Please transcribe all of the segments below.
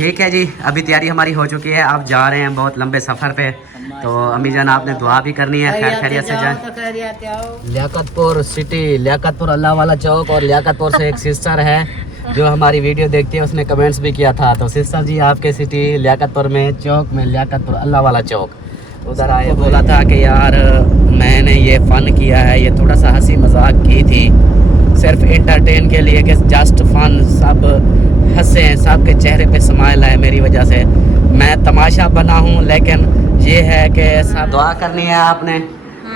ठीक है जी, अभी तैयारी हमारी हो चुकी है। आप जा रहे हैं बहुत लंबे सफ़र पे, तो अम्मी जान आपने दुआ भी करनी है, खैर खैरियत से जाए। लियाकतपुर सिटी, लियाकतपुर अल्लाह वाला चौक, और लियाकतपुर से एक सिस्टर है जो हमारी वीडियो देखती है, उसने कमेंट्स भी किया था। तो सिस्टर जी आपके सिटी लियाकतपुर में चौक में, लियाकतपुर अल्लाह वाला चौक, उधर आए। बोला था कि यार मैंने ये फ़न किया है, ये थोड़ा सा हंसी मजाक की थी सिर्फ इंटरटेन के लिए, कि जस्ट फन, सब हंसे, सबके चेहरे पे स्माइल है मेरी वजह से। मैं तमाशा बना हूँ, लेकिन ये है कि सब दुआ करनी है आपने।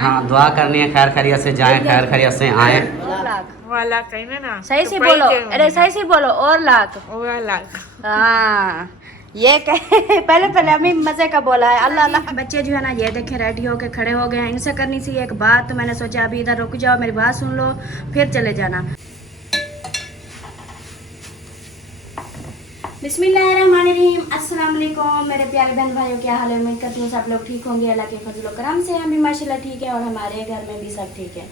हाँ, दुआ करनी है, खैर खैरियत से जाएं, खैर खैरियत से आए। वाला कहना ना, सही से बोलो, अरे सही से बोलो, और लाख। हाँ, ये पहले पहले अम्मी मजे का बोला है। अल्लाह अल्लाह। बच्चे जो है ना, ये देखें रेडी होके खड़े हो गए हैं। इनसे करनी थी एक बात, तो मैंने सोचा अभी इधर रुक जाओ, मेरी बात सुन लो, फिर चले जाना। बिस्मिल्लाहिर्रहमानिर्रहीम, अस्सलाम वालेकुम मेरे प्यारे बहन भाइयों, क्या हाल है? उम्मीद करती हूँ सब लोग ठीक होंगे अल्लाह के फजल और करम से। हम भी माशाल्लाह ठीक है, और हमारे घर में भी सब ठीक है।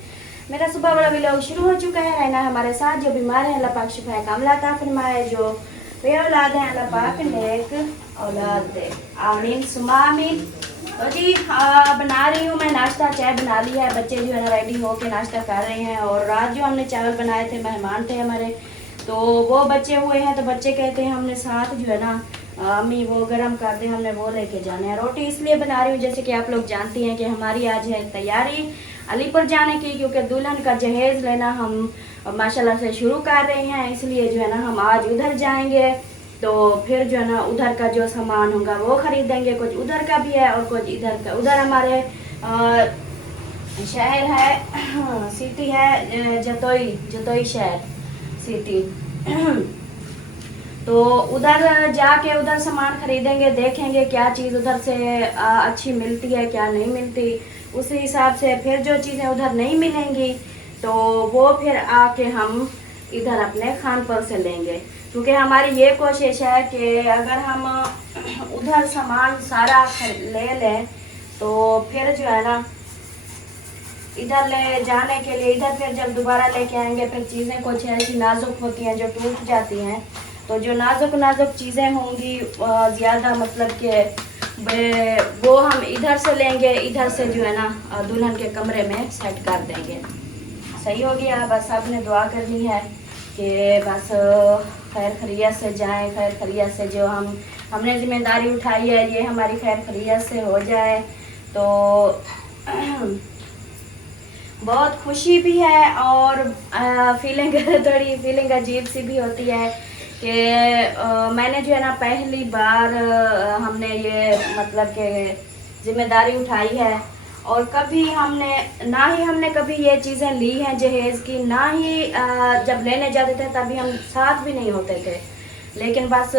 मेरा सुबह वाला व्लॉग शुरू हो चुका है। रहना हमारे साथ, जो बीमार है अल्लाह पाक शिफा कामला अता फरमाए, जो वे औलाद हैं अल्लाह पाक नेक औलाद दे, आमीन सुमा आमीन। तो जी बना रही हूँ मैं नाश्ता, चाय बना ली है। बच्चे जो है ना रेडी होके नाश्ता कर रहे हैं। और रात जो हमने चावल बनाए थे, मेहमान थे हमारे, तो वो बचे हुए हैं। तो बच्चे कहते हैं हमने साथ जो है ना अम्मी वो गरम कर दे, हमने वो लेके जाने हैं। रोटी इसलिए बना रही हूँ, जैसे कि आप लोग जानती हैं कि हमारी आज है तैयारी अलीपुर जाने की, क्योंकि दुल्हन का जहेज लेना हम माशाल्लाह से शुरू कर रहे हैं। इसलिए जो है ना हम आज उधर जाएंगे, तो फिर जो है ना उधर का जो सामान होगा वो खरीदेंगे। कुछ उधर का भी है और कुछ इधर का। उधर हमारे शहर है, सिटी है जतोई शहर सिटी। तो उधर जाके उधर सामान खरीदेंगे, देखेंगे क्या चीज़ उधर से अच्छी मिलती है, क्या नहीं मिलती। उसी हिसाब से फिर जो चीज़ें उधर नहीं मिलेंगी तो वो फिर आके हम इधर अपने खानपुर से लेंगे। क्योंकि हमारी ये कोशिश है कि अगर हम उधर सामान सारा ले लें तो फिर जो है ना इधर ले जाने के लिए, इधर फिर जब दोबारा लेके आएंगे फिर चीज़ें कुछ ऐसी नाजुक होती हैं जो टूट जाती हैं। तो जो नाजुक चीज़ें होंगी ज़्यादा, मतलब कि वो हम इधर से लेंगे, इधर से जो है ना दुल्हन के कमरे में सेट कर देंगे। सही हो गया। बस आपने दुआ करनी है कि बस खैर खैरियत से जाएं, खैर खैरियत से जो हमने जिम्मेदारी उठाई है ये हमारी खैर खैरियत से हो जाए। तो बहुत खुशी भी है और थोड़ी फीलिंग अजीब सी भी होती है कि मैंने जो है ना पहली बार हमने ये मतलब कि जिम्मेदारी उठाई है। और कभी हमने कभी ये चीज़ें ली हैं जहेज़ की, ना ही जब लेने जाते थे तभी हम साथ भी नहीं होते थे। लेकिन बस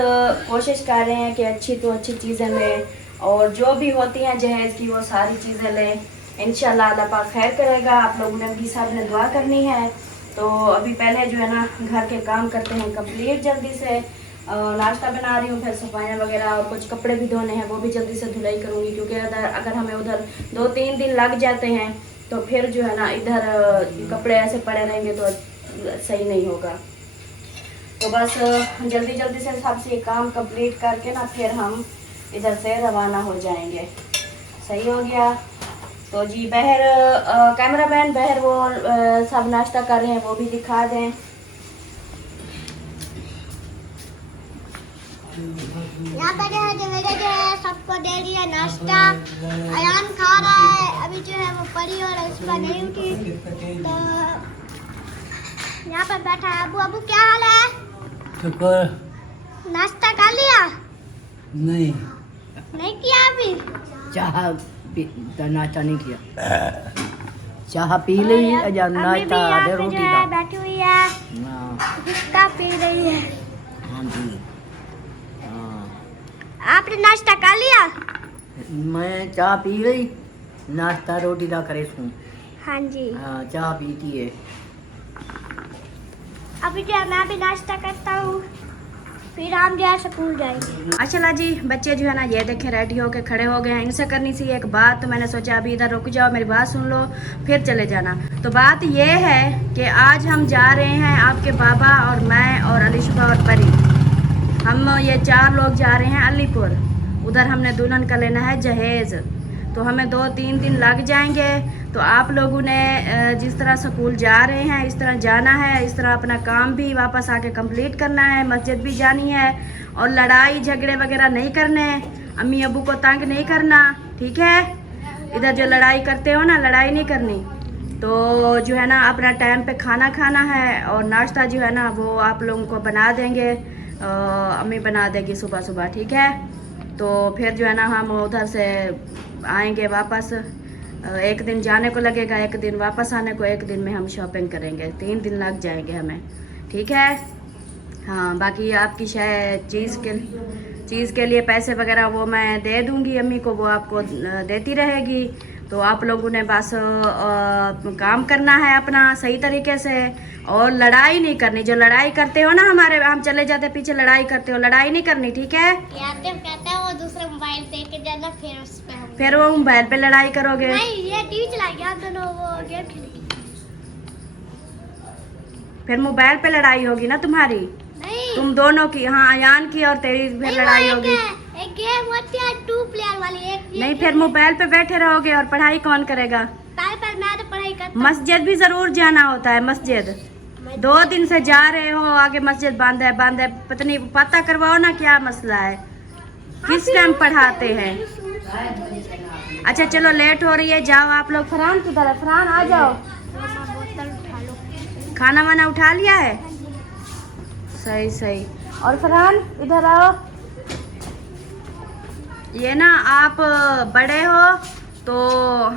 कोशिश कर रहे हैं कि अच्छी तो अच्छी चीज़ें लें, और जो भी होती हैं जहेज़ की वो सारी चीज़ें लें। इंशाल्लाह अल्लाह पाक खैर करेगा। आप लोगों ने भी सब ने दुआ करनी है। तो अभी पहले जो है ना घर के काम करते हैं कंप्लीट जल्दी से। नाश्ता बना रही हूँ, फिर सफाइयाँ वगैरह और कुछ कपड़े भी धोने हैं, वो भी जल्दी से धुलाई करूँगी। क्योंकि अगर हमें उधर 2-3 दिन लग जाते हैं तो फिर जो है ना इधर कपड़े ऐसे पड़े रहेंगे तो सही नहीं होगा। तो बस जल्दी से सबसे काम कंप्लीट करके ना फिर हम इधर से रवाना हो जाएंगे। सही हो गया। तो जी बहर कैमरामैन बहर वो सब नाश्ता कर रहे हैं, वो भी दिखा दें। यहाँ पर जो है सबको दे दिया नाश्ता। अयान खा रहा है, अभी जो है वो परी और उसका नहीं उठी। तो यहाँ पर बैठा है अबू। अबू क्या हाल है? शुक्र। नाश्ता कर लिया? नहीं किया अभी? नाश्ता नहीं किया, चाह पी ली या नाश्ता आधे रोटी का बैठी हुई है, जिसका पी रही है। हाँ जी। आपने नाश्ता कर लिया? मैं चाह पी गई, नाश्ता रोटी का करे सूँ। हाँ जी। हाँ चाह पीती है। अभी जो है मैं भी नाश्ता करता हूँ, फिर हम जो है स्कूल जाएंगे। माशाल्लाह जी बच्चे जो है ना ये देखें रेडी होके खड़े हो गए हैं। इनसे करनी थी एक बात, तो मैंने सोचा अभी इधर रुक जाओ, मेरी बात सुन लो, फिर चले जाना। तो बात ये है कि आज हम जा रहे हैं, आपके बाबा और मैं और अलीशुबा और परी। हम ये 4 लोग जा रहे हैं अलीपुर। उधर हमने दुल्हन का लेना है जहेज़, तो हमें 2-3 दिन लग जाएंगे। तो आप लोगों ने जिस तरह स्कूल जा रहे हैं इस तरह जाना है, इस तरह अपना काम भी वापस आके कंप्लीट करना है, मस्जिद भी जानी है और लड़ाई झगड़े वगैरह नहीं करने, अम्मी अबू को तंग नहीं करना, ठीक है। इधर जो लड़ाई करते हो ना, लड़ाई नहीं करनी। तो जो है ना अपना टाइम पे खाना खाना है और नाश्ता जो है ना वो आप लोगों को बना देंगे, अम्मी बना देगी सुबह सुबह, ठीक है। तो फिर जो है ना हम उधर से आएंगे वापस। एक दिन जाने को लगेगा, एक दिन वापस आने को, एक दिन में हम शॉपिंग करेंगे, 3 दिन लग जाएंगे हमें, ठीक है। हाँ, बाकी आपकी शायद चीज़ के लिए पैसे वगैरह वो मैं दे दूँगी अम्मी को, वो आपको देती रहेगी। तो आप लोगों ने बस काम करना है अपना सही तरीके से और लड़ाई नहीं करनी। जो लड़ाई करते हो ना, हम चले जाते पीछे लड़ाई करते हो, लड़ाई नहीं करनी, ठीक है। कहते हैं वो दूसरा मोबाइल देख के जाना, फिर उस पे फिर वो मोबाइल पे लड़ाई करोगे? नहीं, ये टीवी चलाएंगे हम दोनों, वो गेम खेलेंगे। फिर मोबाइल पे लड़ाई होगी ना तुम्हारी, नहीं तुम दोनों की। हाँ, अयान की और तेरी फिर लड़ाई होगी। एक गेम होती है 2 प्लेयर वाली, एक नहीं, फिर मोबाइल पे बैठे रहोगे और पढ़ाई कौन करेगा? पर मैं तो पढ़ाई करता। मस्जिद भी जरूर जाना होता है। मस्जिद 2 दिन से जा रहे हो, आगे मस्जिद बंद है पता नहीं, पता करवाओ ना क्या मसला है, किस टाइम पढ़ाते हैं। अच्छा चलो, लेट हो रही है, जाओ आप लोग। फरहान किधर है? फरहान आ जाओ, खाना वाना उठा लिया है? सही। और फरहान इधर आओ। ये ना आप बड़े हो तो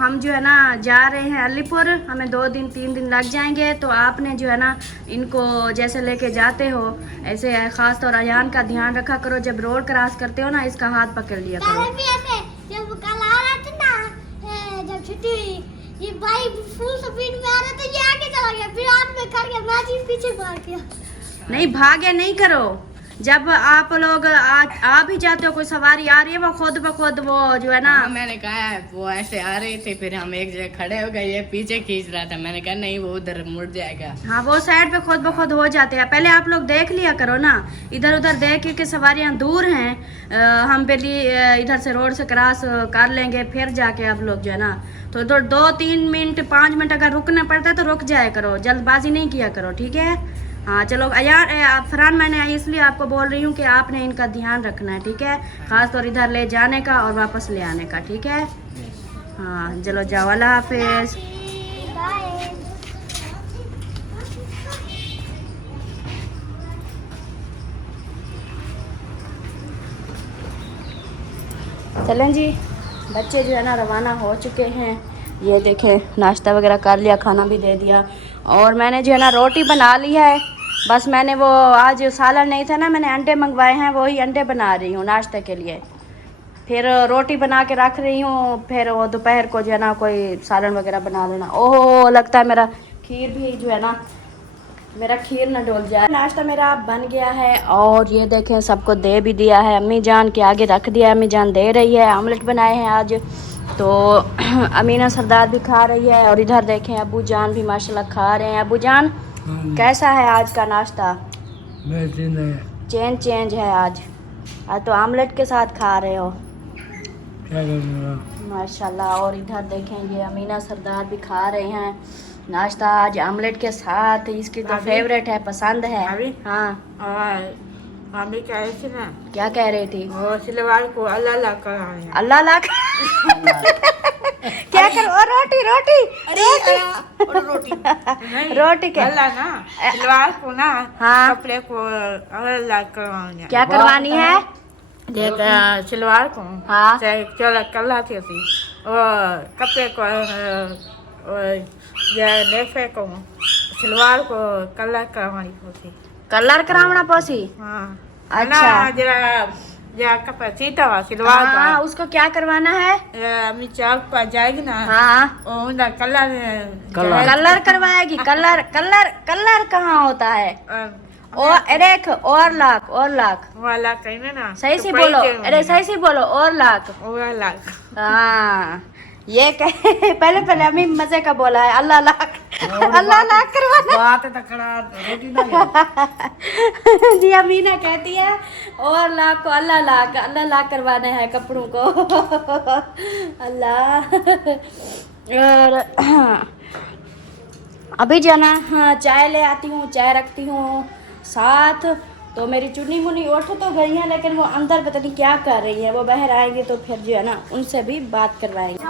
हम जो है ना जा रहे हैं अलीपुर, हमें 2-3 दिन लग जाएंगे। तो आपने जो है ना इनको जैसे लेके जाते हो ऐसे ख़ास तौर अयान का ध्यान रखा करो। जब रोड क्रॉस करते हो ना, इसका हाथ पकड़ लिया करो। जब कल आ रहे थे ना, जब छुट्टी हुई, ये भाई फुल स्पीड में आ रहे थे, ये आगे चला गया, फिर हाथ में कर गया, मैं जी पीछे भाग गया। नहीं, भागे नहीं करो। जब आप लोग आ भी जाते हो, कोई सवारी आ रही है, वो खुद ब खुद वो जो है ना, मैंने कहा है वो ऐसे आ रही थी, फिर हम एक जगह खड़े हो गए, ये पीछे खींच रहा था, मैंने कहा नहीं वो उधर मुड़ जाएगा। हाँ, वो साइड पे खुद ब खुद हो जाते हैं। पहले आप लोग देख लिया करो ना, इधर उधर देख के सवारियाँ दूर हैं, हम पहले इधर से रोड से क्रॉस कर लेंगे, फिर जाके आप लोग जो है ना तो 2-3 मिनट 5 मिनट अगर रुकना पड़ता है तो रुक जाया करो, जल्दबाजी नहीं किया करो, ठीक है। हाँ चलो यार, फरहान मैंने इसलिए आपको बोल रही हूँ कि आपने इनका ध्यान रखना है, ठीक है, खास तौर इधर ले जाने का और वापस ले आने का, ठीक है। हाँ चलो जाओ, अल्लाह हाफिज। चलें जी, बच्चे जो है ना रवाना हो चुके हैं। ये देखें, नाश्ता वगैरह कर लिया, खाना भी दे दिया और मैंने जो है ना रोटी बना ली है। बस मैंने वो आज सालन नहीं था ना, मैंने अंडे मंगवाए हैं, वही अंडे बना रही हूँ नाश्ते के लिए। फिर रोटी बना के रख रही हूँ, फिर वो दोपहर को जो है ना कोई सालन वगैरह बना लेना। ओहो, लगता है मेरा खीर भी जो है ना, मेरा खीर ना डोल जाए। नाश्ता मेरा बन गया है और ये देखें सबको दे भी दिया है, अम्मी जान के आगे रख दिया, अम्मी जान दे रही है। ऑमलेट बनाए हैं आज, तो अमीना सरदार भी खा रही है और इधर देखें अबू जान भी माशाल्लाह खा रहे हैं। अबू जान कैसा है आज का नाश्ता? चेंज है आज तो ऑमलेट के साथ खा रहे हो माशाल्लाह। और इधर देखें ये अमीना सरदार भी खा रहे हैं नाश्ता आज ऑमलेट के साथ। इसकी तो फेवरेट है, पसंद है। हाँ, मम्मी कह रही थी ना, क्या कह रही थी? वो सिलवार को अल्लाह ला कर अल्लाह ला क्या कर? और रोटी रोटी के अल्लाह ना सिलवार को ना, हाँ, कपड़े को अल्लाह करवाने। क्या करवानी है? देख सिलवार को, हाँ, चल कल्ला थी वो कपड़े को लेफे को सिलवार को कलर करवानी होती। कलर करावना पोसी? हाँ, अच्छा, जरा कपड़ा सीता हुआ सिलवार का, हाँ, उसको क्या करवाना है? अम्मी चौक पर जाएगी ना, हाँ, वो कलर करवाएगी। कलर कहाँ होता है? और देख, और लाख वाला कहने ना, सही से बोलो, अरे सही से बोलो, और लाख। हाँ, हाँ, ये कह पहले अम्मी मजे का बोला है, अल्लाह लाख अल्लाह ला करवाना। बात तकड़ा रोटी ना यार। जी अमीना कहती है और लाख को अल्लाह ला करवाना है कपड़ों को। अल्लाह। और अभी जो है ना, हाँ, चाय ले आती हूँ, चाय रखती हूँ साथ। तो मेरी चुन्नी मुन्नी उठ तो गई है, लेकिन वो अंदर पता नहीं क्या कर रही है। वो बाहर आएंगे तो फिर जो है ना उनसे भी बात करवाएंगे।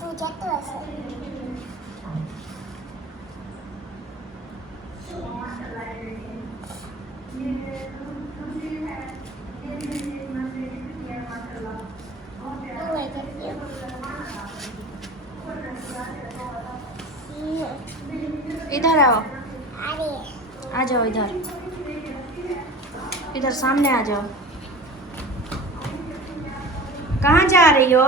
तू जाते वैसे इधर आओ, अरे आ जाओ इधर, इधर सामने आ जाओ। कहाँ जा रही हो?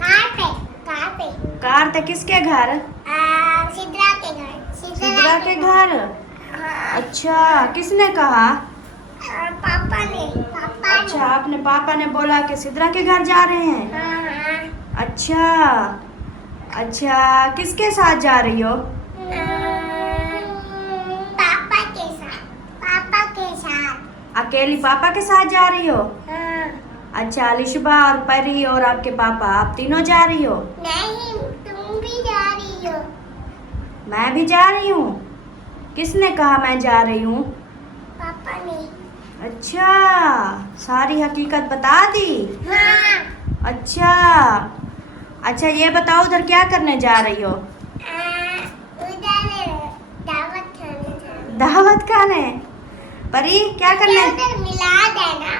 कार पे कार ते किसके घर? सिद्रा के घर। सिद्रा के घर। अच्छा, किसने कहा? पापा ने अच्छा, आपने पापा ने बोला कि सिद्रा के घर जा रहे हैं। हाँ, अच्छा अच्छा, किसके साथ जा रही हो? पापा के साथ। अकेली पापा के साथ जा रही हो? हाँ। अच्छा, अलिशबा और परी और आपके पापा, आप तीनों जा रही हो? नहीं, तुम भी जा रही हो। मैं भी जा रही हूँ। किसने कहा मैं जा रही हूँ? पापा ने। अच्छा, सारी हकीकत बता दी। हाँ। अच्छा अच्छा, ये बताओ उधर क्या करने जा रही हो? उधर दावत खाने। दावत खाने? परी क्या करने? उधर मिलाद है ना।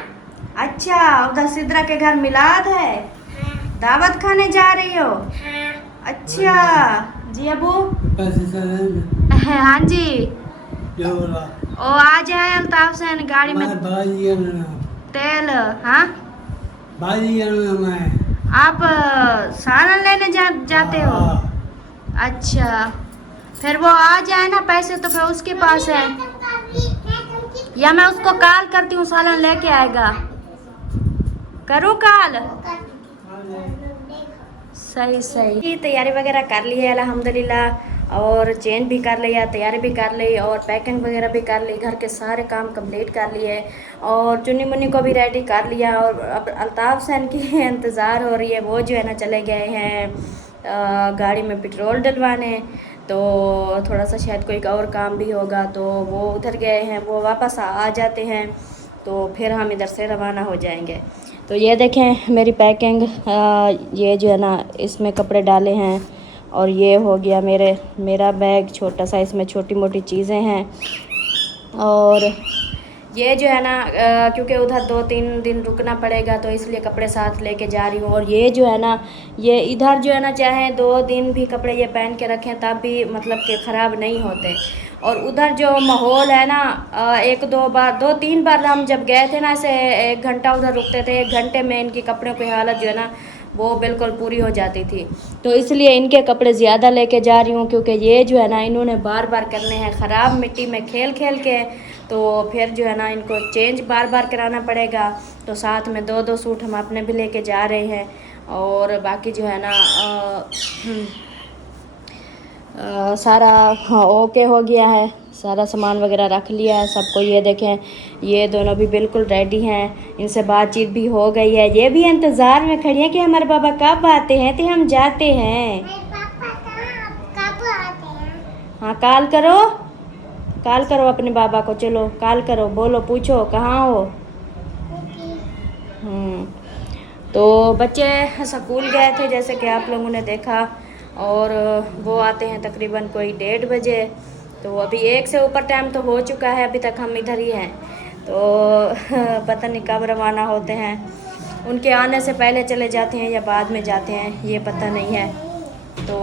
अच्छा, उधर सिद्रा के घर मिलाद है, हाँ। दावत खाने जा रही हो? हाँ। अच्छा जी अबू। हाँ जी। क्या बोला? ओ आ जाए अल्ताफ हुसैन गाड़ी में भाजी तेल। हाँ, मैं आप सालन लेने जाते हो? अच्छा, फिर वो आ जाए ना, पैसे तो फिर उसके पास है, या मैं उसको कॉल करती हूँ, सालन लेके आएगा। करूँ कॉल? सही सही। तैयारी वगैरह कर ली है अल्हम्दुलिल्लाह, और चेंज भी कर लिया, तैयारी भी कर ली, और पैकिंग वगैरह भी कर ली, घर के सारे काम कंप्लीट कर लिए, और चुन्नी मुन्नी को भी रेडी कर लिया। और अब अल्ताफ हुसैन की इंतज़ार हो रही है। वो जो है ना चले गए हैं गाड़ी में पेट्रोल डलवाने, तो थोड़ा सा शायद कोई और काम भी होगा, तो वो उधर गए हैं। वो वापस आ जाते हैं तो फिर हम इधर से रवाना हो जाएंगे। तो ये देखें मेरी पैकिंग, ये जो है ना इसमें कपड़े डाले हैं, और ये हो गया मेरा बैग छोटा सा, इसमें छोटी मोटी चीज़ें हैं। और ये जो है ना क्योंकि उधर 2-3 दिन रुकना पड़ेगा, तो इसलिए कपड़े साथ लेके जा रही हूँ। और ये जो है ना, ये इधर जो है ना, चाहे 2 दिन भी कपड़े ये पहन के रखें तब भी मतलब कि ख़राब नहीं होते। और उधर जो माहौल है ना, 2-3 बार हम जब गए थे ना, ऐसे 1 घंटा उधर रुकते थे, 1 घंटे में इनकी कपड़ों की हालत जो है ना वो बिल्कुल पूरी हो जाती थी। तो इसलिए इनके कपड़े ज़्यादा लेके जा रही हूँ, क्योंकि ये जो है ना इन्होंने बार बार करने हैं ख़राब मिट्टी में खेल खेल के, तो फिर जो है ना इनको चेंज बार बार कराना पड़ेगा। तो साथ में 2-2 सूट हम अपने भी लेके जा रहे हैं। और बाकी जो है ना सारा ओके हो गया है, सारा सामान वगैरह रख लिया है सबको। ये देखें, ये दोनों भी बिल्कुल रेडी हैं, इनसे बातचीत भी हो गई है। ये भी इंतज़ार में खड़ी हैं कि हमारे पापा कब आते हैं, तो हम जाते हैं। पापा कब आते हैं? हाँ, कॉल करो अपने बाबा को, चलो कॉल करो, बोलो, पूछो कहाँ हो। तो बच्चे स्कूल गए थे जैसे कि आप लोगों ने देखा, और वो आते हैं तकरीबन कोई 1:30 बजे। तो अभी 1 से ऊपर टाइम तो हो चुका है, अभी तक हम इधर ही हैं। तो पता नहीं कब रवाना होते हैं, उनके आने से पहले चले जाते हैं या बाद में जाते हैं, ये पता नहीं है। तो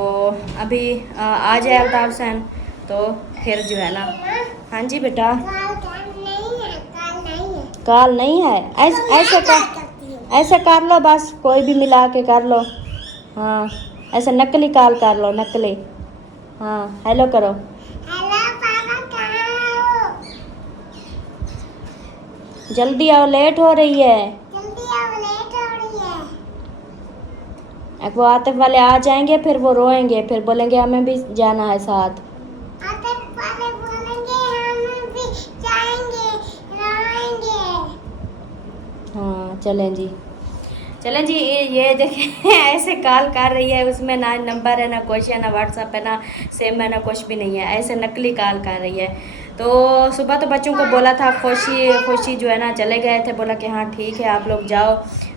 अभी आ जाए अल्ताफ हुसैन तो फिर जो है ना। हाँ जी बेटा। कॉल नहीं है, ऐसे कर लो बस, कोई भी मिला के कर लो। हाँ, ऐसे नकली कॉल कर लो, नकली। हाँ हेलो करो। हेलो पापा कहाँ हो? जल्दी आओ, लेट हो रही है। जल्दी आओ, लेट हो रही है। अब वो आतिफ वाले आ जाएंगे, फिर वो रोएंगे, फिर बोलेंगे हमें भी जाना है साथ। आतिफ वाले बोलेंगे हम भी जाएंगे, रोएंगे। हाँ चलें जी, चलें जी। ये देखिए ऐसे कॉल कर रही है, उसमें ना नंबर है, ना कुछ है, ना व्हाट्सअप है, ना सिम है, ना कुछ भी नहीं है, ऐसे नकली कॉल कर रही है। तो सुबह तो बच्चों को बोला था, खुशी जो है ना चले गए थे, बोला कि हाँ ठीक है आप लोग जाओ,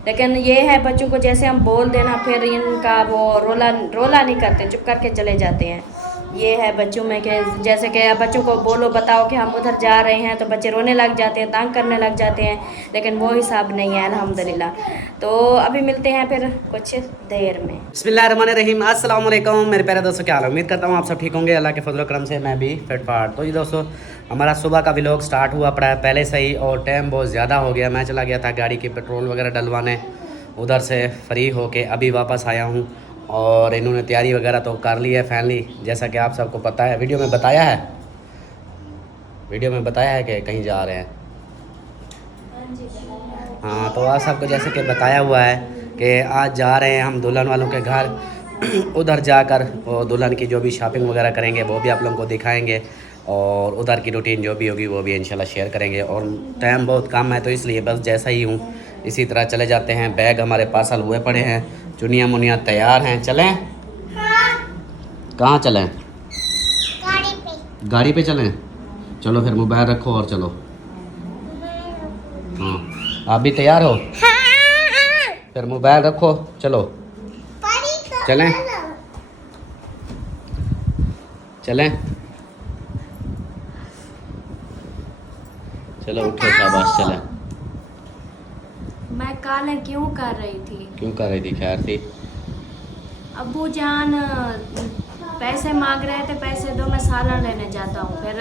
लेकिन ये है बच्चों को जैसे हम बोल देना फिर इनका वो रोला नहीं करते, चुप करके चले जाते हैं। ये है बच्चों में कि जैसे कि बच्चों को बोलो बताओ कि हम उधर जा रहे हैं तो बच्चे रोने लग जाते हैं, तंग करने लग जाते हैं, लेकिन वो हिसाब नहीं है अल्हम्दुलिल्लाह। तो अभी मिलते हैं फिर कुछ देर में। बिस्मिल्लाहिर्रहमानिर्रहीम, अस्सलाम वालेकुम मेरे प्यारे दोस्तों, क्या हाल है? उम्मीद करता हूँ आप सब ठीक होंगे, अल्लाह के फजल करम से मैं भी फिट फाट। तो जी दोस्तों, हमारा सुबह का व्लॉग स्टार्ट हुआ पड़ा है पहले से ही, और टाइम बहुत ज़्यादा हो गया। मैं चला गया था गाड़ी की पेट्रोल वगैरह डलवाने, उधर से फ्री होके अभी वापस आया हूँ, और इन्होंने तैयारी वगैरह तो कर ली है फाइनली, जैसा कि आप सबको पता है, वीडियो में बताया है कि कहीं जा रहे हैं। हाँ, तो आप सबको जैसे कि बताया हुआ है कि आज जा रहे हैं हम दुल्हन वालों के घर। उधर जाकर वो दुल्हन की जो भी शॉपिंग वगैरह करेंगे वो भी आप लोगों को दिखाएंगे, और उधर की रूटीन जो भी होगी वो भी इंशाल्लाह शेयर करेंगे। और टाइम बहुत कम है तो इसलिए बस जैसा ही हूँ इसी तरह चले जाते हैं। बैग हमारे पार्सल हुए पड़े हैं, चुनिया मुनिया तैयार हैं। चलें? कहाँ चलें? गाड़ी पे। गाड़ी पे चलें? चलो फिर मोबाइल रखो और चलो। हाँ, आप भी तैयार हो? फिर मोबाइल रखो, चलो चलें? चलें? चलो उठो, शाबाश, चलें। मैं काले क्यों कर रही थी? क्यों कर रही थी? खैर थी। अब्बू जान पैसे मांग रहे थे, पैसे दो मैं सालन लेने जाता हूँ। फिर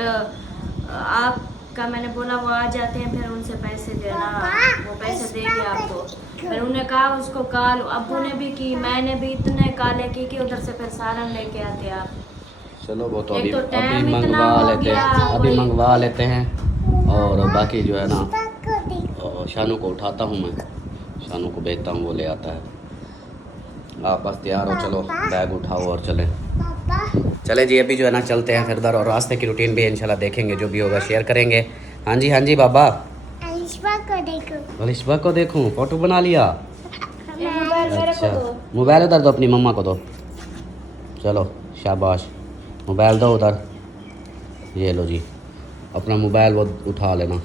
आपका मैंने बोला वो आ जाते हैं, फिर उनसे पैसे देना, वो पैसे देंगे आपको। फिर उन्होंने कहा उसको कॉल अब्बू ने भी की, मैंने भी इतने काले की कि उधर से फिर सालन लेके आते आप। चलो वो तो एक अभी तो टाइम अभी इतना मंगवा हो लेते गया, हैं, अभी वही। मंगवा लेते हैं। और बाकी जो है ना, शानू को उठाता हूँ मैं, शानू को भेजता हूँ, वो ले आता है। आप बस तैयार हो, चलो बैग उठाओ और चलें। चले जी, अभी जो है ना चलते हैं फिर उधर, और रास्ते की रूटीन भी इंशाल्लाह देखेंगे, जो भी होगा शेयर करेंगे। हाँ जी बाबा। अलिशबा को देखो। अलिशबा को देखूं? फोटो बना लिया? मोबाइल मेरे को अच्छा, दो। मोबाइल उधर दो, अपनी मम्मा को दो। चलो शाबाश, मोबाइल दो उधर। ये लो जी, अपना मोबाइल वो उठा लेना।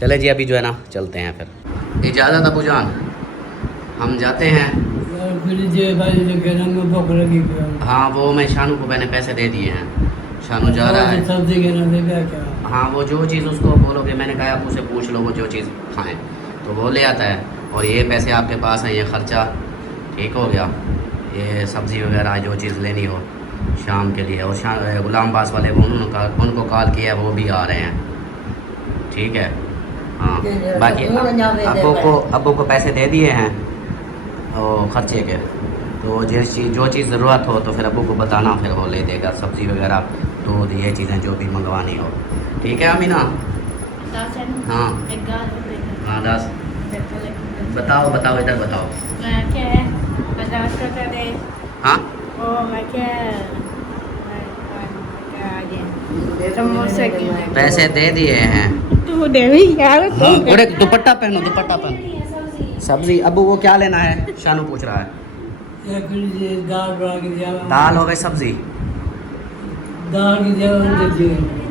चले जी, अभी जो है ना चलते हैं फिर। इजाज़त अबू जान, हम जाते हैं। हाँ, वो मैं शानू को मैंने पैसे दे दिए हैं, शानू जा रहा है। हाँ, वो जो चीज़ उसको बोलोगे, मैंने कहा आप उसे पूछ लो वो जो चीज़ खाएं तो वो ले आता है। और ये पैसे आपके पास हैं, ये ख़र्चा ठीक हो गया, ये सब्ज़ी वगैरह जो चीज़ लेनी हो शाम के लिए। और गुलाम बास वाले उनको कॉल किया, वो भी आ रहे हैं, ठीक है। हाँ, बाकी अब्बू को पैसे दे दिए हैं और ख़र्चे के, तो जो चीज़ ज़रूरत हो तो फिर अब्बू को बताना, फिर वो ले देगा, सब्ज़ी वगैरह, दूध, ये चीज़ें जो भी मंगवानी हो। ठीक है अमीना? हाँ हाँ, 10 बताओ इधर बताओ। हाँ, पैसे दे दिए हैं। तू दे भी यार। हाँ, और एक दुपट्टा पहनो। सब्जी अब्बू को क्या लेना है? शानू पूछ रहा है। दाल हो गई, सब्जी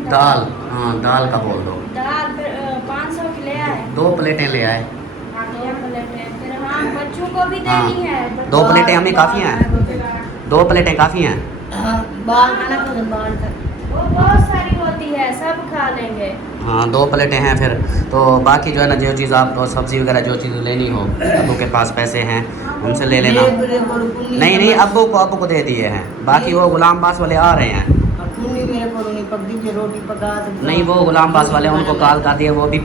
दाल। हाँ, दाल का बोल दो। दाल 500 की ले आए। 2 प्लेटें ले आए। 2 प्लेटें, फिर हाँ बच्चों को भी हाँ, देनी है। 2 प्लेटें हमें काफ़ी हैं, 2 प्लेटें काफ़ी हैं। वो बहुत सारी होती है, सब खा लेंगे। हाँ, 2 प्लेटें हैं फिर। तो बाकी जो है ना, जो चीज़ आपको सब्ज़ी वगैरह जो चीज़ लेनी हो, अब्बू के पास पैसे हैं, उनसे ले लेना। नहीं, अब्बू को दे दिए हैं, बाकी वो गुलाम बास वाले आ रहे हैं। नहीं, वो गुलाम बास वाले उनको कॉल कर दिए, वो भी।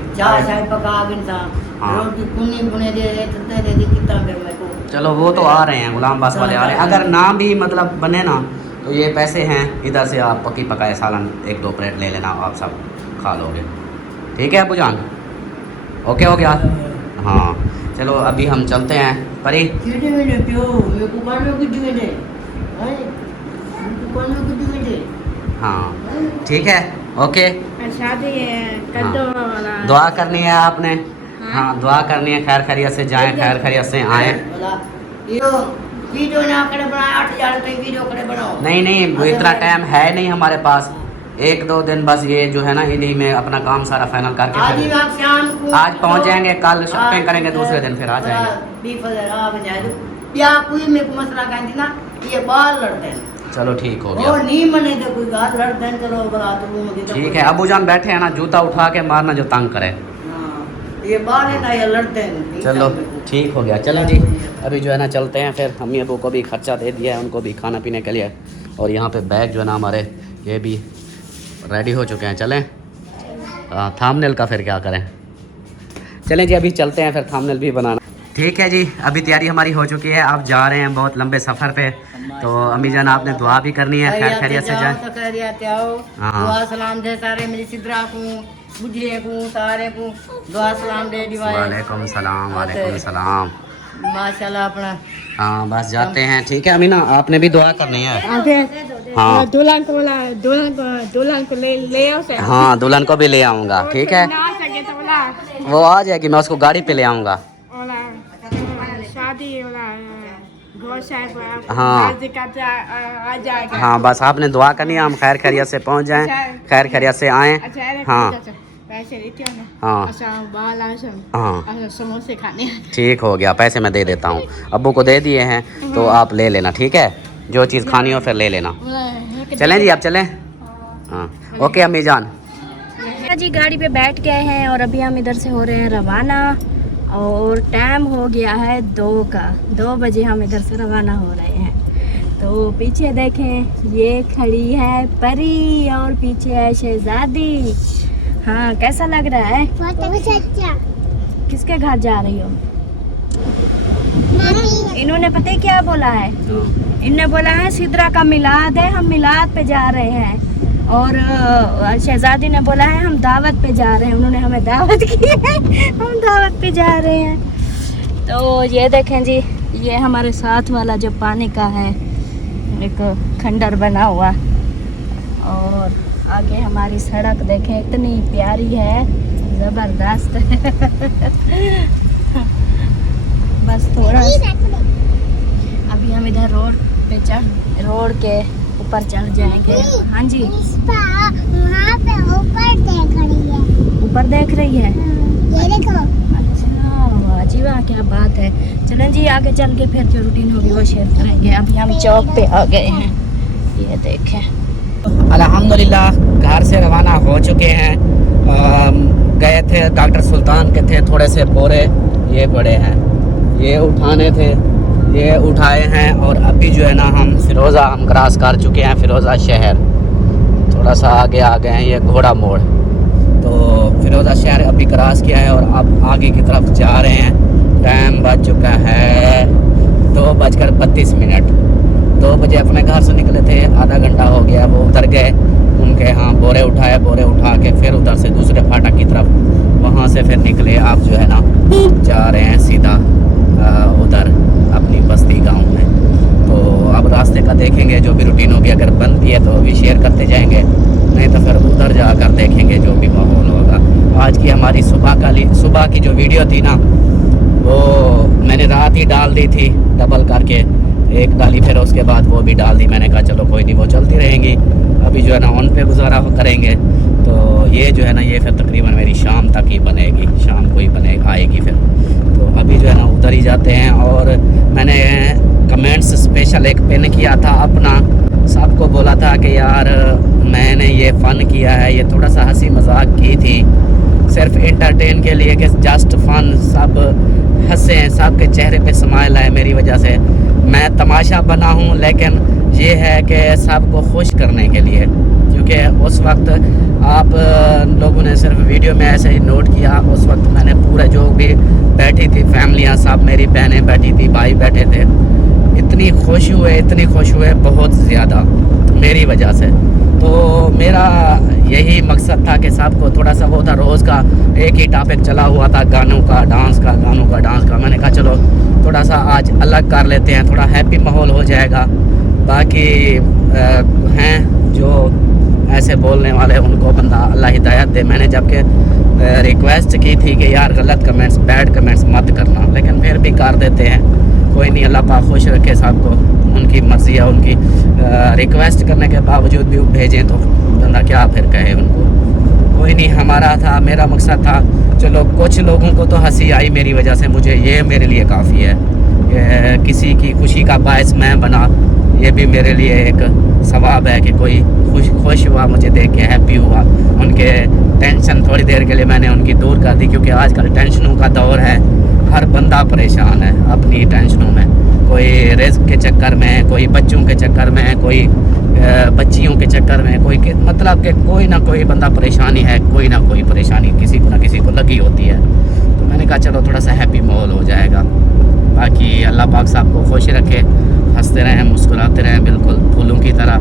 चलो वो तो आ रहे हैं, गुलाम बास वाले आ रहे हैं। अगर ना भी मतलब बने ना तो ये पैसे हैं, इधर से आप पकी पकाए सालन 1-2 प्लेट ले लेना, आप सब खा लोगे। ठीक है अबू जान, ओके हो गया? हाँ चलो अभी हम चलते हैं। परी हाँ ठीक है ओके। शादी कद्दू वाला दुआ करनी है आपने? हाँ दुआ करनी है, खैर खैरियत से जाएं, खैर खैरियत से आएँ। नहीं नहीं वो इतना टाइम है नहीं हमारे पास, 1-2 दिन बस ये जो है ना इन्हीं में अपना काम सारा फाइनल करके आज पहुंच जाएंगे, कल शॉपिंग करेंगे, दूसरे दिन फिर आ जाएंगे। चलो ठीक हो गया। ठीक है अबू जान बैठे हैं ना, जूता उठा के मारना जो तंग करे। चलो ठीक हो गया। चलो जी अभी जो है ना चलते हैं फिर। अम्मी अबू को भी खर्चा दे दिया है, उनको भी खाना पीने के लिए, और यहाँ पे बैग जो है ना हमारे ये भी रेडी हो चुके हैं। चलें थंबनेल का फिर क्या करें, चलें जी अभी चलते हैं फिर थंबनेल भी बनाना। ठीक है जी अभी तैयारी हमारी हो चुकी है, अब जा रहे हैं बहुत लंबे सफ़र पे। तो अम्मी जान आपने दुआ भी करनी है, खैर खैरियत से जाए। हाँ सलाम दे सारे मेरी सिद्रा को बुझे को सारे को दुआ सलाम दे दीवार। वालेकुम सलाम वालेकुम सलाम। माशाल्लाह अपना हाँ बस जाते हैं। ठीक है अमीना आपने भी दुआ करनी है? हाँ दुल्हन को बोला, दुल्हन को ले आओ से। हाँ दुल्हन को भी ले आऊँगा। ठीक है ना आ सके तो बोला वो आ जाएगी, मैं उसको गाड़ी पे ले आऊँगा। शादी वाला हाँ आ जाएगा। हाँ बस आपने दुआ करनी है, हम खैर खैरियत से पहुँच जाएं, खैर खैरियत से आएँ। हाँ हाँ हाँ समोसे खाने। ठीक हो गया, पैसे मैं दे देता हूँ, अब्बू को दे दिए हैं तो आप ले लेना। ठीक है जो चीज़ खानी हो फिर ले लेना। चलें जी आप चलें। हाँ ओके अम्मी जान। जी गाड़ी पे बैठ गए हैं और अभी हम इधर से हो रहे हैं रवाना, और टाइम हो गया है 2 बजे हम इधर से रवाना हो रहे हैं। तो पीछे देखें ये खड़ी है परी और पीछे है शहजादी। हाँ कैसा लग रहा है? किसके घर जा रही हो? इन्होंने पता है क्या बोला है? इन्होंने बोला है सिद्रा का मिलाद है, हम मिलाद पे जा रहे हैं, और शहजादी ने बोला है हम दावत पे जा रहे हैं, उन्होंने हमें दावत की है, हम दावत पे जा रहे हैं। तो ये देखें जी ये हमारे साथ वाला जो पानी का है एक खंडर बना हुआ, और आगे हमारी सड़क देखें इतनी प्यारी है, ज़बरदस्त बस थोड़ा अभी हम इधर रोड के ऊपर चढ़ जाएंगे। हाँ जी वहाँ पे ऊपर देख रही है, ऊपर देख रही है। ये देखो। अच्छा वाह जी वाह क्या बात है। चलें जी आगे चल के फिर जो रूटीन होगी वो शेयर करेंगे। अभी हम चौक पे आ गए हैं, ये देखें। अल्हम्दुलिल्लाह घर से रवाना हो चुके हैं। गए थे डॉक्टर सुल्तान के, थे थोड़े से बोरे ये बड़े हैं, ये उठाने थे, ये उठाए हैं। और अभी जो है ना हम फिरोज़ा हम क्रॉस कर चुके हैं, फिरोज़ा शहर थोड़ा सा आगे आ गए हैं, ये घोड़ा मोड़। तो फिरोज़ा शहर अभी क्रॉस किया है और अब आगे की तरफ जा रहे हैं। टाइम बज चुका है 2:32। 2 बजे अपने घर से निकले थे, आधा घंटा हो गया। वो उतर गए, उनके यहाँ बोरे उठाए, बोरे उठा के फिर उधर से दूसरे फाटक की तरफ वहाँ से फिर निकले। आप जो है ना जा रहे हैं सीधा उधर अपनी बस्ती गांव में। तो अब रास्ते का देखेंगे, जो भी रूटीन होगी, अगर बंद भी है तो भी शेयर करते जाएंगे, नहीं तो फिर उधर जाकर देखेंगे जो भी माहौल होगा। आज की हमारी सुबह की जो वीडियो थी ना वो मैंने रात ही डाल दी थी, डबल करके एक डाली, फिर उसके बाद वो भी डाल दी। मैंने कहा चलो कोई नहीं, वो चलती रहेंगी। अभी जो है ना ऑन पे गुजारा करेंगे। तो ये जो है ना ये फिर तकरीबन मेरी शाम तक ही बनेगी, शाम को ही आएगी फिर। तो अभी जो है ना उधर ही जाते हैं। और मैंने कमेंट्स स्पेशल एक पिन किया था अपना, सबको बोला था कि यार मैंने ये फ़न किया है, ये थोड़ा सा हंसी मजाक की थी सिर्फ इंटरटेन के लिए, कि जस्ट फन, सब हंसे, सबके चेहरे पे स्माइल है मेरी वजह से। मैं तमाशा बना हूँ, लेकिन ये है कि सबको खुश करने के लिए, क्योंकि उस वक्त आप लोगों ने सिर्फ वीडियो में ऐसे ही नोट किया। उस वक्त मैंने पूरे जो भी बैठी थी फैमिलियाँ, सब मेरी बहनें बैठी थी, भाई बैठे थे, इतनी खुश हुए बहुत ज़्यादा। मेरी वजह से। तो मेरा यही मकसद था कि सबको थोड़ा सा वो था, रोज़ का एक ही टॉपिक चला हुआ था, गानों का डांस का, गानों का डांस का। मैंने कहा चलो थोड़ा सा आज अलग कर लेते हैं, थोड़ा हैप्पी माहौल हो जाएगा। बाकी हैं जो ऐसे बोलने वाले, उनको बंदा अल्लाह हिदायत दे। मैंने जबकि रिक्वेस्ट की थी कि यार गलत कमेंट्स, बैड कमेंट्स मत करना, लेकिन फिर भी कर देते हैं। कोई नहीं, अल्लाह पाक खुश रखे सबको, उनकी मर्ज़ी है। उनकी रिक्वेस्ट करने के बावजूद भी भेजें तो बंदा क्या फिर कहे उनको। कोई नहीं, हमारा था, मेरा मकसद था, चलो कुछ लोगों को तो हंसी आई मेरी वजह से, मुझे ये मेरे लिए काफ़ी है। किसी की खुशी का बायस मैं बना, ये भी मेरे लिए एक सवाब है कि कोई खुश हुआ, मुझे देख के हैप्पी हुआ। उनके टेंशन थोड़ी देर के लिए मैंने उनकी दूर कर दी, क्योंकि आजकल टेंशनों का दौर है, हर बंदा परेशान है अपनी टेंशनों में। कोई रिस्क के चक्कर में, कोई बच्चों के चक्कर में, कोई बच्चियों के चक्कर में, कोई मतलब कि कोई ना कोई बंदा परेशानी है, कोई ना कोई परेशानी किसी को ना किसी को लगी होती है। तो मैंने कहा चलो थोड़ा सा हैप्पी माहौल हो जाएगा। बाकी अल्लाह पाक सबको खुश रखे, हंसते रहें, मुस्कुराते रहें, बिल्कुल फूलों की तरह।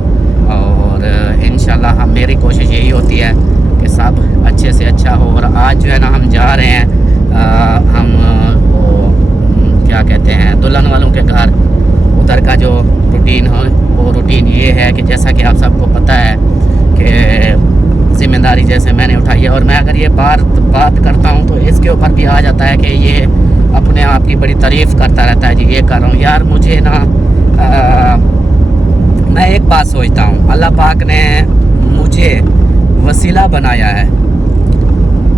और इंशाल्लाह मेरी कोशिश यही होती है कि सब अच्छे से अच्छा हो। और आज जो है ना हम जा रहे हैं, हम वो क्या कहते हैं, दुल्हन वालों के घर। उधर का जो रूटीन है वो रूटीन ये है कि जैसा कि आप सबको पता है कि ज़िम्मेदारी जैसे मैंने उठाई है, और मैं अगर ये बात करता हूँ तो इसके ऊपर भी आ जाता है कि ये अपने आप की बड़ी तारीफ़ करता रहता है, जी ये कर रहा हूँ। यार मुझे ना मैं एक बात सोचता हूँ, अल्लाह पाक ने मुझे वसीला बनाया है,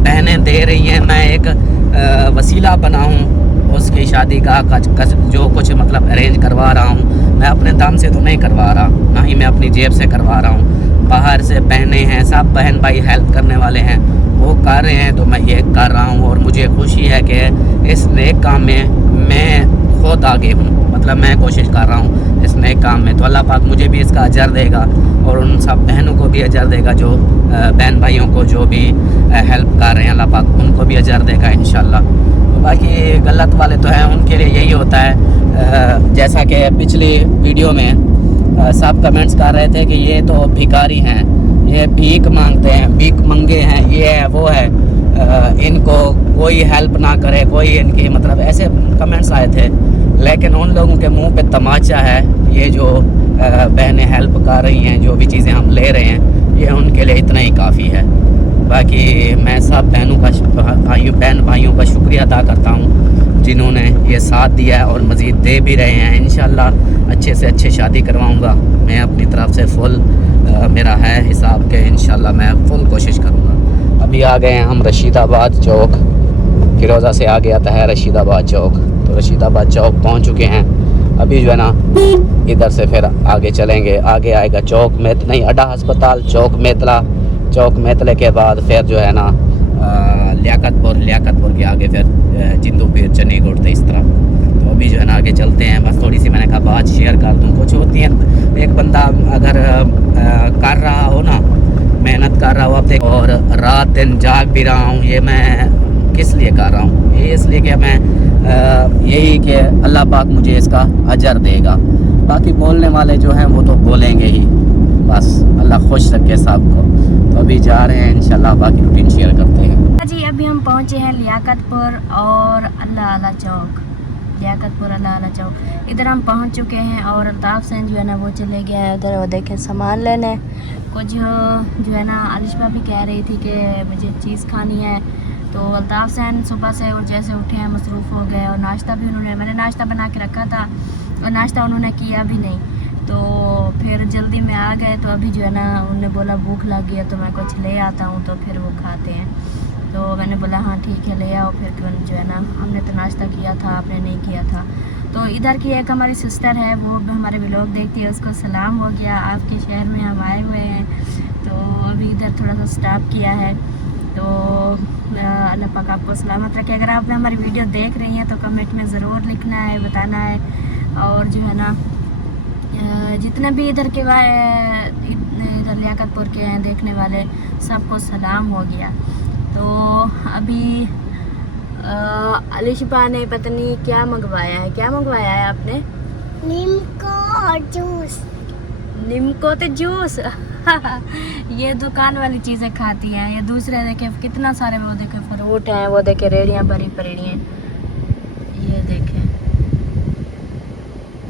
बहनें दे रही हैं, मैं एक वसीला बना हूँ उसकी शादी का जो कुछ मतलब अरेंज करवा रहा हूँ। मैं अपने दम से तो नहीं करवा रहा, ना ही मैं अपनी जेब से करवा रहा हूँ। बाहर से बहनें हैं, सब बहन भाई हेल्प करने वाले हैं, वो कर रहे हैं तो मैं ये कर रहा हूँ। और मुझे खुशी है कि इस नेक काम में मैं खुद आगे हूँ, मतलब मैं कोशिश कर रहा हूँ इस नेक काम में। तो अल्लाह पाक मुझे भी इसका अजर देगा और उन सब बहनों को भी अजर देगा, जो बहन भाइयों को जो भी हेल्प कर रहे हैं, अल्लाह पाक उनको भी अजर देगा इंशाल्लाह। तो बाकी गलत वाले तो हैं, उनके लिए यही होता है। जैसा कि पिछली वीडियो में सब कमेंट्स कर रहे थे कि ये तो भिखारी हैं, ये भीख मांगते हैं, भीख मंगे हैं, ये है वो है, इनको कोई हेल्प ना करे कोई, इनकी मतलब ऐसे कमेंट्स आए थे। लेकिन उन लोगों के मुंह पे तमाचा है, ये जो बहनें हेल्प कर रही हैं, जो भी चीज़ें हम ले रहे हैं, ये उनके लिए इतना ही काफ़ी है। बाकी मैं सब बहन भाइयों का शुक्रिया अदा करता हूँ जिन्होंने ये साथ दिया है और मज़ीद दे भी रहे हैं। इंशाल्लाह अच्छे से अच्छे शादी करवाऊँगा मैं अपनी तरफ से, फुल मेरा है हिसाब के, इंशाल्लाह मैं फुल कोशिश करूँगा। अभी आ गए हैं हम रशीदाबाद चौक, फिरोज़ा से आगे आता है रशीदाबाद चौक। तो रशीदाबाद चौक पहुँच चुके हैं। अभी जो है ना इधर से फिर आगे चलेंगे, आगे आएगा चौक में नहीं अड्डा अस्पताल, चौक मेतला, चौक मेतले के बाद फिर जो है ना लियाकतपुर के आगे फिर जिंदू पीर चन्नी गुड़ते इस तरह। तो अभी जो है ना आगे चलते हैं। बस थोड़ी सी मैंने कहा बात शेयर कर दूँ, कुछ होती है एक बंदा अगर कर रहा हो ना, मेहनत कर रहा हो अब देख, और रात दिन जाग भी रहा हूँ, ये मैं किस लिए कर रहा हूँ, ये इसलिए कि मैं यही कि अल्लाह पाक मुझे इसका अजर देगा। बाकी बोलने वाले जो हैं वो तो बोलेंगे ही, बस अल्लाह खुश रखे सबको। तो अभी जा रहे हैं इंशाल्लाह, बाकी रूटीन शेयर करते हैं जी। अभी हम पहुंचे हैं लियाकतपुर और अल्लाह आला चौक, लियाकतपुर अल्लाह आला चौक। इधर हम पहुंच चुके हैं और अल्ताफ़ सैन जो है ना वो चले गया है उधर, वो देखें सामान लेने। कुछ जो है ना आलिशा भी कह रही थी कि मुझे चीज़ खानी है, तो अल्ताफ़ सैन सुबह से और जैसे उठे हैं मसरूफ़ हो गए। और नाश्ता भी मैंने नाश्ता बना के रखा था और नाश्ता उन्होंने किया भी नहीं, तो फिर जल्दी में आ गए। तो अभी जो है ना उन्होंने बोला भूख लग गई है तो मैं कुछ ले आता हूँ, तो फिर वो खाते हैं। तो मैंने बोला हाँ ठीक है ले आओ। फिर जो है ना हमने तो नाश्ता किया था, आपने नहीं किया था। तो इधर की एक हमारी सिस्टर है, वो भी हमारे व्लॉग देखती है, उसको सलाम हो गया, आपके शहर में हम आए हुए हैं। तो अभी इधर थोड़ा सा स्टॉप किया है। तो अल्लाह पाक आपको सलामत रखे। अगर आप हमारी वीडियो देख रही हैं तो कमेंट में ज़रूर लिखना है, बताना है। और जो है ना जितने भी इधर के इधर लियाकतपुर के हैं देखने वाले, सबको सलाम हो गया। तो अभी अलिशा ने पता नहीं क्या मंगवाया है, क्या मंगवाया है आपने? नीम का और जूस। निम्को तो जूस ये दुकान वाली चीज़ें खाती हैं। ये दूसरे देखे कितना सारे वो देखे फ्रूट हैं, वो देखे रेड़ियाँ भरी पड़ी हैं। ये देखे,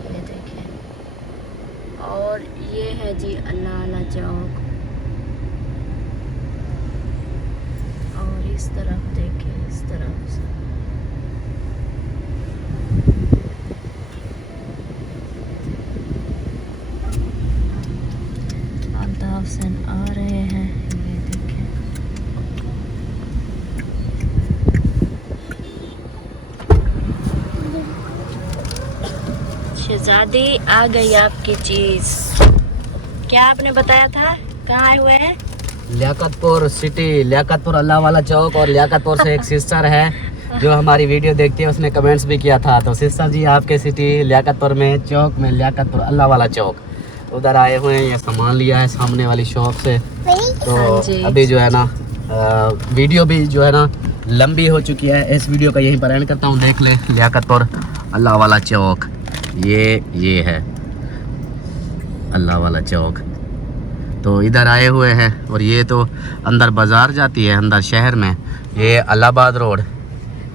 ये देखे। और ये है जी अल्लाह चौक। और इस तरफ देखे, इस तरफ से ऑप्शन आ रहे हैं। ये देखें, शहजादी आ गई आपकी चीज। क्या आपने बताया था, कहाँ आए हुए हैं? लियाकतपुर सिटी, लियाकतपुर अल्लाह वाला चौक। और लियाकतपुर से एक सिस्टर है जो हमारी वीडियो देखती है, उसने कमेंट्स भी किया था। तो सिस्टर जी आपके सिटी लियाकतपुर में चौक में लियाकतपुर अल्लाह वाला चौक उधर आए हुए हैं। ये सामान लिया है सामने वाली शॉप से। तो अभी जो है ना वीडियो भी जो है ना लंबी हो चुकी है। इस वीडियो का यहीं पर एंड करता हूँ। देख ले लियाकतपुर अल्लाह वाला चौक, ये है अल्लाह वाला चौक। तो इधर आए हुए हैं। और ये तो अंदर बाज़ार जाती है, अंदर शहर में। ये इलाहाबाद रोड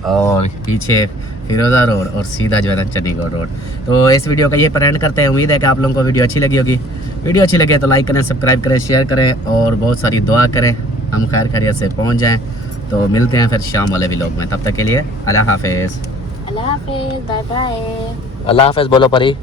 और पीछे फिरोज़ा रोड और सीधा जो है ना चंडीगढ़ रोड। तो इस वीडियो का ये पर एंड करते हैं। उम्मीद है कि आप लोगों को वीडियो अच्छी लगी होगी। वीडियो अच्छी लगे तो लाइक करें, सब्सक्राइब करें, शेयर करें और बहुत सारी दुआ करें, हम खैर खैरियत से पहुंच जाएं। तो मिलते हैं फिर शाम वाले व्लॉग में। तब तक के लिए अल्लाह हाफिज़। अल्लाह हाफिज़, बाय बाय। अल्लाह हाफिज़ बोलो परी।